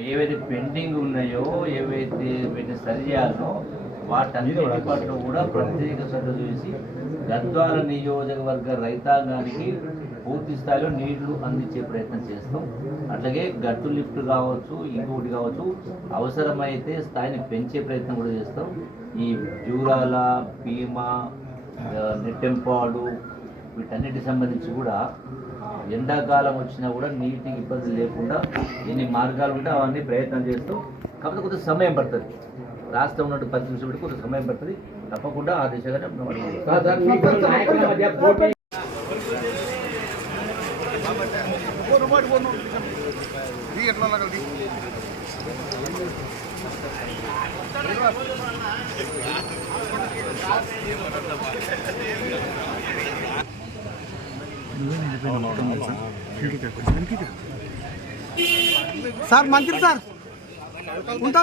ఏవైతే పెండింగ్ ఉన్నాయో ఏవైతే వీటిని సరి చేయాలో వాటన్నిటి పట్ల కూడా ప్రత్యేక శ్రద్ధ చూసి గద్వాల నియోజకవర్గ రైతాంగానికి పూర్తి స్థాయిలో నీళ్లు అందించే ప్రయత్నం చేస్తాం. అట్లాగే గట్టు లిఫ్ట్ కావచ్చు, ఇంకొకటి కావచ్చు, అవసరమైతే స్థాయిని పెంచే ప్రయత్నం కూడా చేస్తాం. ఈ జూరాల, భీమా, నెట్టెంపాడు వీటన్నిటికి సంబంధించి కూడా ఎండాకాలం వచ్చినా కూడా నీటికి ఇబ్బంది లేకుండా ఎన్ని మార్గాలు ఉంటే అవన్నీ ప్రయత్నం చేస్తూ, కాకపోతే కొంచెం సమయం పడుతుంది. రాష్ట్రం ఉన్నట్టు 10 నిమిషాలు పెట్టి కొంచెం సమయం పడుతుంది. తప్పకుండా ఆ దిశగానే సార్ మంత్రి సార్ ఉంటాం.